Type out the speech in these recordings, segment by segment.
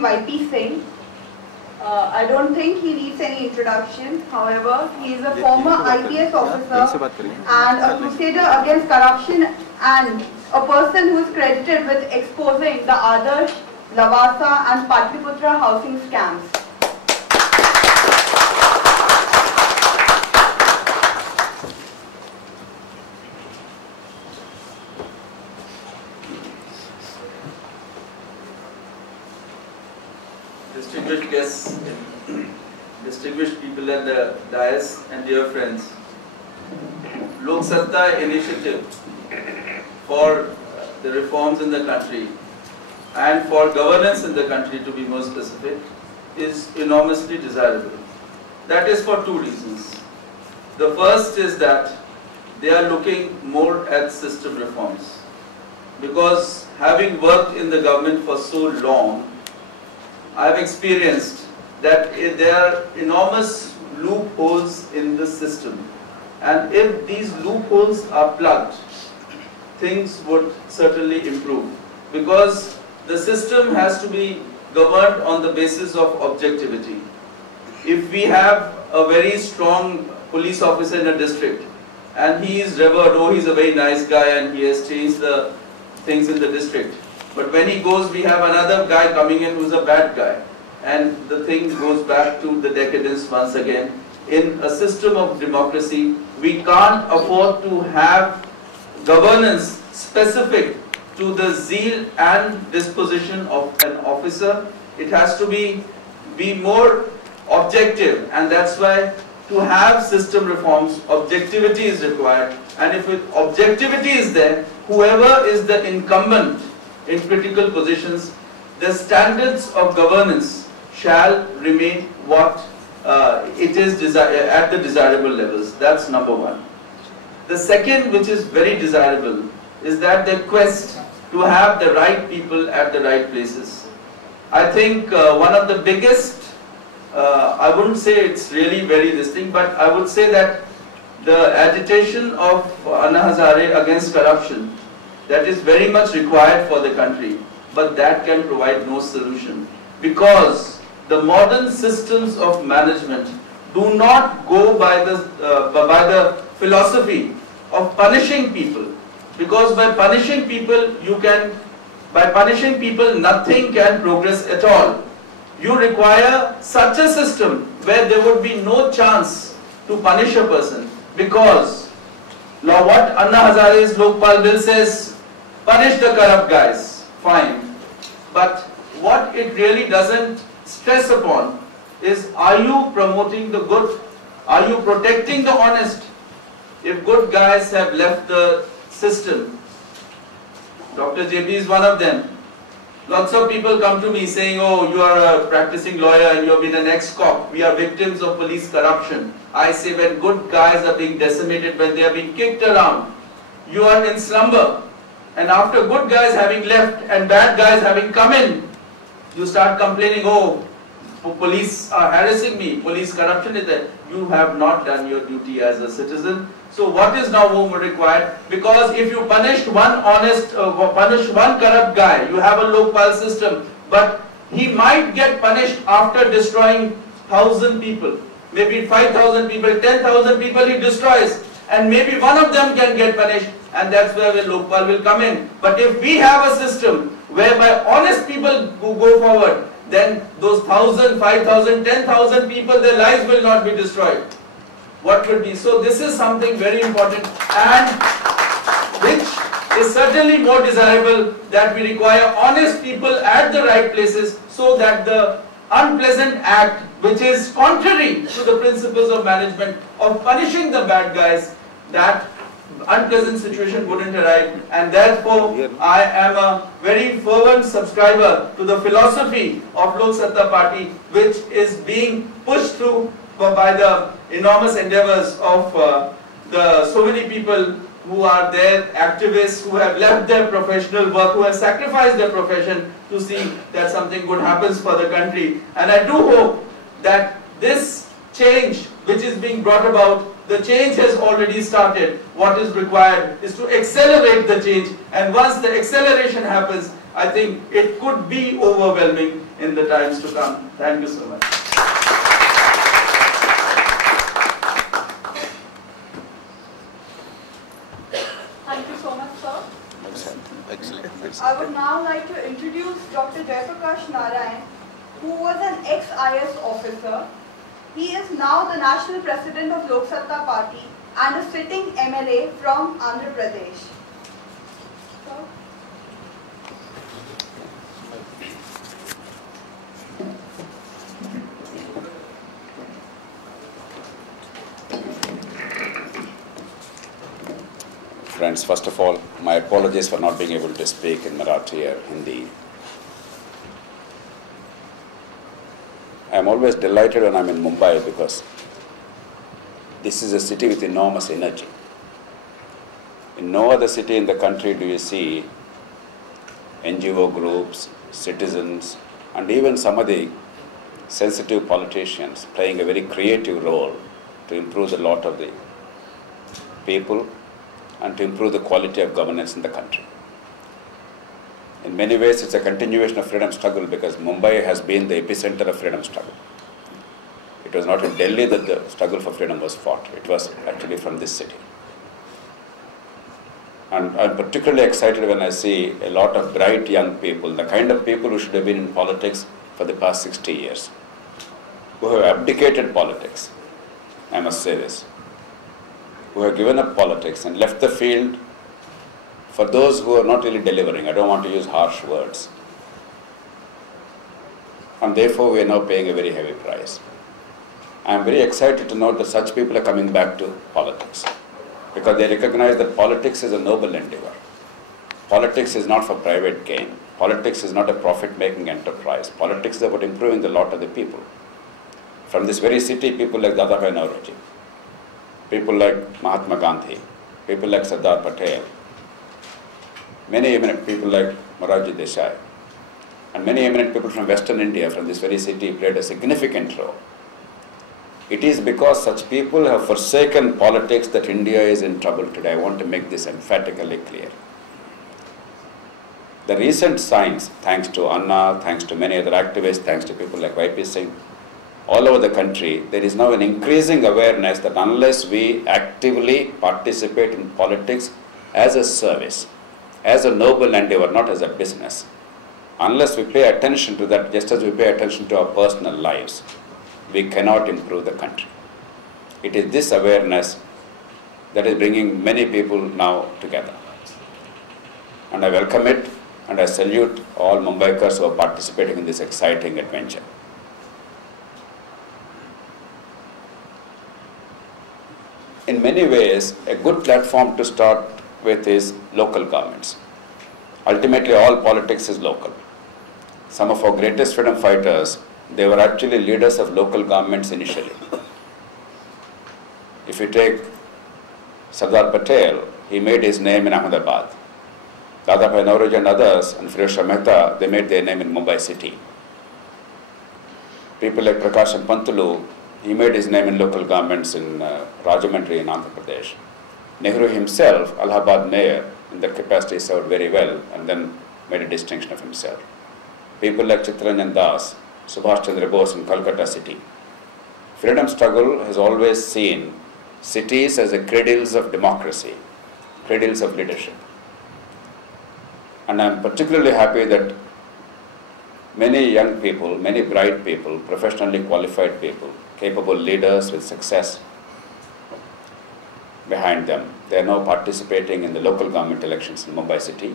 YP Singh. I don't think he needs any introduction. However, he is a former IPS officer and a crusader against corruption and a person who is credited with exposing the Adarsh, Lavasa and Patliputra housing scams. Distinguished guests, distinguished people at the dais and dear friends, Lok Satta initiative for the reforms in the country and for governance in the country, to be more specific, is enormously desirable. That is for two reasons. The first is that they are looking more at system reforms, because having worked in the government for so long, I have experienced that there are enormous loopholes in the system, and if these loopholes are plugged, things would certainly improve, because the system has to be governed on the basis of objectivity. If we have a very strong police officer in a district and he is revered, oh, he's a very nice guy and he has changed the things in the district, but when he goes, we have another guy coming in who's a bad guy, and the thing goes back to the decadence once again. In a system of democracy, we can't afford to have governance specific to the zeal and disposition of an officer. It has to be more objective, and that's why to have system reforms, objectivity is required, and if objectivity is there, whoever is the incumbent in critical positions, the standards of governance shall remain what it is at the desirable levels. That's number one. The second, which is very desirable, is that the quest to have the right people at the right places. I think one of the biggest, I wouldn't say it's really very distinct, but I would say that the agitation of Anna Hazare against corruption, that is very much required for the country, but that can provide no solution, because the modern systems of management do not go by the philosophy of punishing people, because by punishing people nothing can progress at all. You require such a system where there would be no chance to punish a person, because what Anna Hazare's Lokpal bill says, punish the corrupt guys, fine. But what it really doesn't stress upon is, are you promoting the good? Are you protecting the honest? If good guys have left the system, Dr. JB is one of them. Lots of people come to me saying, oh, you are a practicing lawyer and you have been an ex-cop. We are victims of police corruption. I say, when good guys are being decimated, when they are being kicked around, you are in slumber. And after good guys having left and bad guys having come in, you start complaining, oh, police are harassing me, police corruption is there. You have not done your duty as a citizen. So what is now more required? Because if you punished one one corrupt guy, you have a Lokpal system, but he might get punished after destroying 1,000 people, maybe 5,000 people, 10,000 people he destroys, and maybe one of them can get punished, and that's where Lokpal will come in. But if we have a system whereby honest people who go forward, then those 1,000, 5,000, 10,000 people, their lives will not be destroyed. What would be? So this is something very important, and which is certainly more desirable, that we require honest people at the right places, so that the unpleasant act, which is contrary to the principles of management, of punishing the bad guys, that unpleasant situation wouldn't arrive. And therefore, I am a very fervent subscriber to the philosophy of Lok Satta Party, which is being pushed through by the enormous endeavors of so many people who are there, activists who have left their professional work, who have sacrificed their profession to see that something good happens for the country. And I do hope that this change which is being brought about, the change has already started. What is required is to accelerate the change, and once the acceleration happens, I think it could be overwhelming in the times to come. Thank you so much. Thank you so much, sir. Excellent. I would now like to introduce Dr. Jayaprakash Narayan, who was an ex-IS officer. He is now the National President of Lok Satta Party and a sitting MLA from Andhra Pradesh. Sir? Friends, first of all, my apologies for not being able to speak in Marathi or Hindi. I am always delighted when I am in Mumbai because this is a city with enormous energy. In no other city in the country do you see NGO groups, citizens, and even some of the sensitive politicians playing a very creative role to improve the lot of the people and to improve the quality of governance in the country. In many ways, it's a continuation of freedom struggle because Mumbai has been the epicenter of freedom struggle. It was not in Delhi that the struggle for freedom was fought. It was actually from this city. And I'm particularly excited when I see a lot of bright young people, the kind of people who should have been in politics for the past 60 years, who have abdicated politics, I must say this, who have given up politics and left the field for those who are not really delivering. I don't want to use harsh words. And therefore, we are now paying a very heavy price. I am very excited to note that such people are coming back to politics because they recognize that politics is a noble endeavor. Politics is not for private gain. Politics is not a profit-making enterprise. Politics is about improving the lot of the people. From this very city, people like Dadabhai Naoroji, people like Mahatma Gandhi, people like Sardar Patel, many eminent people like Morarji Desai, and many eminent people from Western India, from this very city, played a significant role. It is because such people have forsaken politics that India is in trouble today. I want to make this emphatically clear. The recent signs, thanks to Anna, thanks to many other activists, thanks to people like YP Singh, all over the country, there is now an increasing awareness that unless we actively participate in politics as a service, as a noble endeavor, not as a business, unless we pay attention to that, just as we pay attention to our personal lives, we cannot improve the country. It is this awareness that is bringing many people now together. And I welcome it, and I salute all Mumbaikars who are participating in this exciting adventure. In many ways, a good platform to start with is local governments. Ultimately, all politics is local. Some of our greatest freedom fighters, they were actually leaders of local governments initially. If you take Sardar Patel, he made his name in Ahmedabad. Dadabhai Naoroji and others, and Firoz Shah Mehta, they made their name in Mumbai city. People like Prakasham Pantulu, he made his name in local governments in Rajahmundry in Andhra Pradesh. Nehru himself, Allahabad mayor, in that capacity served very well and then made a distinction of himself. People like Chittaranjan Das, Subhash Chandra Bose in Calcutta city. Freedom struggle has always seen cities as the cradles of democracy, cradles of leadership. And I am particularly happy that many young people, many bright people, professionally qualified people, capable leaders with success behind them, they are now participating in the local government elections in Mumbai city.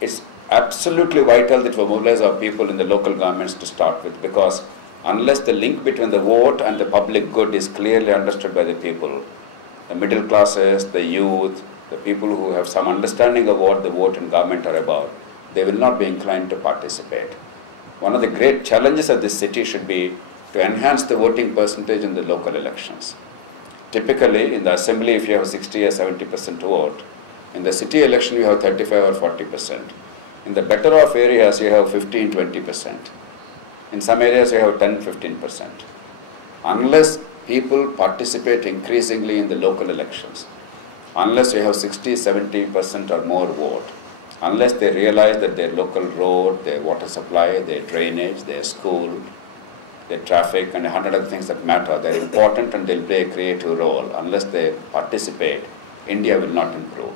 It's absolutely vital that we mobilize our people in the local governments to start with, because unless the link between the vote and the public good is clearly understood by the people, the middle classes, the youth, the people who have some understanding of what the vote and government are about, they will not be inclined to participate. One of the great challenges of this city should be to enhance the voting percentage in the local elections. Typically, in the assembly, if you have 60 or 70% vote, in the city election, you have 35 or 40%. In the better off areas, you have 15, 20%. In some areas, you have 10, 15%. Unless people participate increasingly in the local elections, unless you have 60, 70% or more vote, unless they realize that their local road, their water supply, their drainage, their school, their traffic, and 100 other things that matter, they're important and they'll play a creative role. Unless they participate, India will not improve.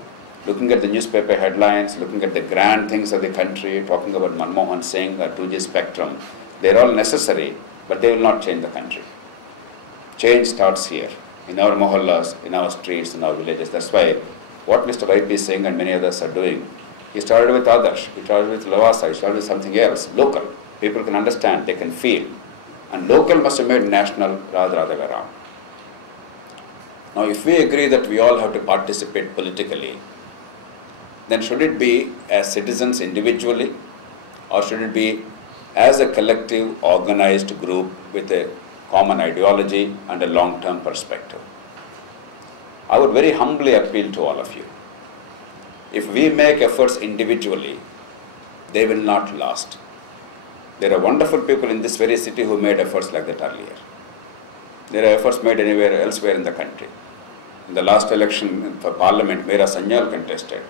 Looking at the newspaper headlines, looking at the grand things of the country, talking about Manmohan Singh or 2G spectrum, they're all necessary, but they will not change the country. Change starts here, in our mohallas, in our streets, in our villages. That's why what Mr. Y.P. Singh and many others are doing, he started with others, he started with Lavasa, he started with something else, local. People can understand, they can feel. And local must be made national rather than the other way around. Now, if we agree that we all have to participate politically, then should it be as citizens individually, or should it be as a collective organized group with a common ideology and a long-term perspective? I would very humbly appeal to all of you. If we make efforts individually, they will not last. There are wonderful people in this very city who made efforts like that earlier. There are efforts made anywhere elsewhere in the country. In the last election for parliament, Meera Sanyal contested.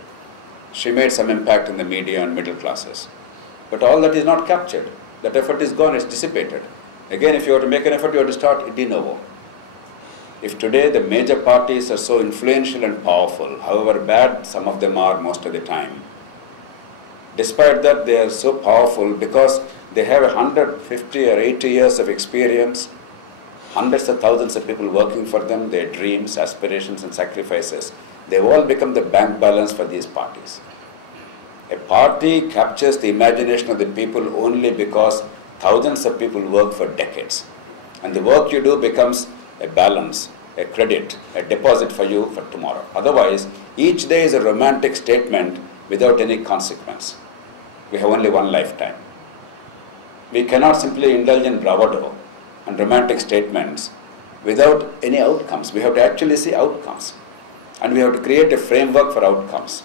She made some impact in the media and middle classes. But all that is not captured. That effort is gone, it's dissipated. Again, if you have to make an effort, you have to start de novo. If today the major parties are so influential and powerful, however bad some of them are most of the time, despite that they are so powerful because they have 150 or 80 years of experience, hundreds of thousands of people working for them, their dreams, aspirations and sacrifices. They've all become the bank balance for these parties. A party captures the imagination of the people only because thousands of people work for decades. And the work you do becomes a balance, a credit, a deposit for you for tomorrow. Otherwise, each day is a romantic statement without any consequence. We have only one lifetime. We cannot simply indulge in bravado and romantic statements without any outcomes. We have to actually see outcomes. And we have to create a framework for outcomes.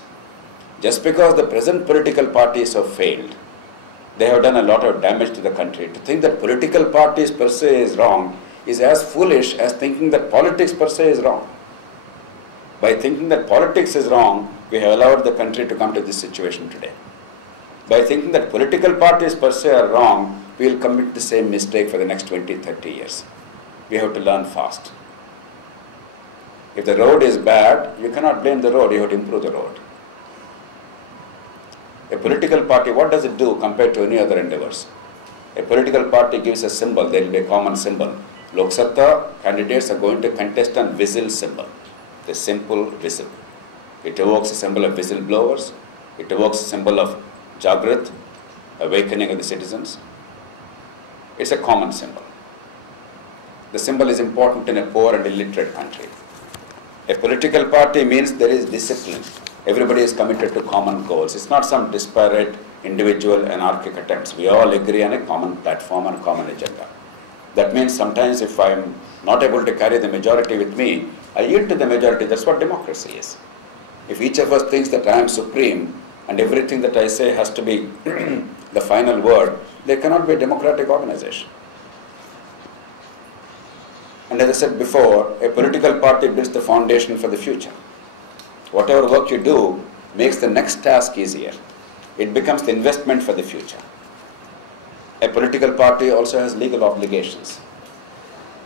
Just because the present political parties have failed, they have done a lot of damage to the country. To think that political parties per se is wrong is as foolish as thinking that politics per se is wrong. By thinking that politics is wrong, we have allowed the country to come to this situation today. By thinking that political parties per se are wrong, we will commit the same mistake for the next 20, 30 years. We have to learn fast. If the road is bad, you cannot blame the road, you have to improve the road. A political party, what does it do compared to any other endeavors? A political party gives a symbol, there will be a common symbol. Lok Satta candidates are going to contest on whistle symbol, the simple whistle. It evokes a symbol of whistleblowers, it evokes a symbol of Jagrat, awakening of the citizens. It's a common symbol. The symbol is important in a poor and illiterate country. A political party means there is discipline. Everybody is committed to common goals. It's not some disparate individual anarchic attempts. We all agree on a common platform and common agenda. That means sometimes if I'm not able to carry the majority with me, I yield to the majority. That's what democracy is. If each of us thinks that I am supreme and everything that I say has to be the final word, there cannot be a democratic organization. And as I said before, a political party builds the foundation for the future. Whatever work you do makes the next task easier. It becomes the investment for the future. A political party also has legal obligations.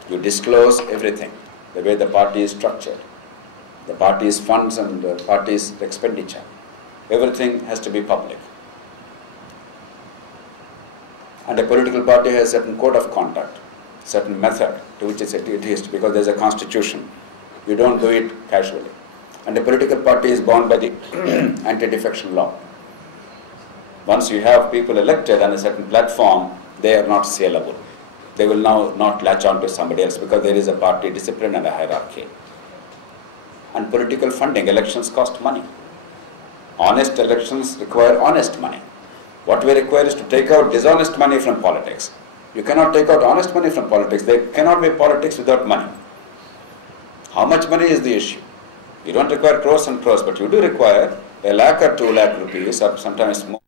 You disclose everything, the way the party is structured, the party's funds and the party's expenditure. Everything has to be public. And a political party has a certain code of conduct, certain method to which it is, because there is a constitution. You don't do it casually. And a political party is bound by the anti-defection law. Once you have people elected on a certain platform, they are not saleable. They will now not latch on to somebody else because there is a party discipline and a hierarchy. And political funding, elections cost money. Honest elections require honest money. What we require is to take out dishonest money from politics. You cannot take out honest money from politics. There cannot be politics without money. How much money is the issue? You don't require crores and crores, but you do require 1 lakh or 2 lakh rupees or sometimes more.